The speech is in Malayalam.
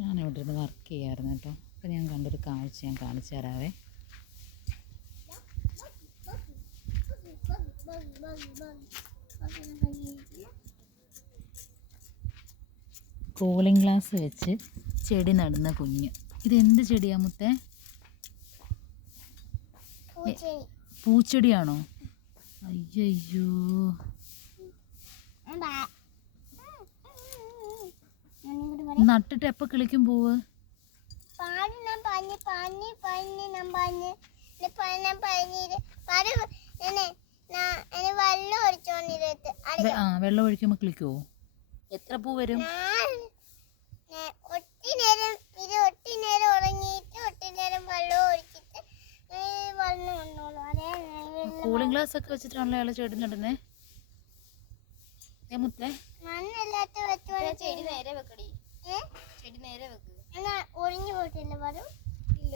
ഞാനിവിടെ ഇരുന്ന് വർക്ക് ചെയ്യാമായിരുന്നു കേട്ടോ. അപ്പോൾ ഞാൻ കണ്ടൊരു കാഴ്ച ഞാൻ കാണിച്ചു തരാവേ. കൂളിംഗ് ഗ്ലാസ് വെച്ച് ചെടി നടുന്ന കുഞ്ഞ്. ഇതെന്ത് ചെടിയാ മുത്തേ? പൂച്ചെടിയാണോ? അയ്യോ, നട്ടിട്ട് എപ്പോൾ കിളിക്കും പൂവ്? വെള്ളം ഒഴിക്കുമ്പോൾ കിളിക്കുവോ? എത്ര പൂ വരും? കൂളിംഗ് ഗ്ലാസ് ഒക്കെ വെച്ചിട്ടാണല്ലോ അയാൾ ചെടി നടുന്നേ.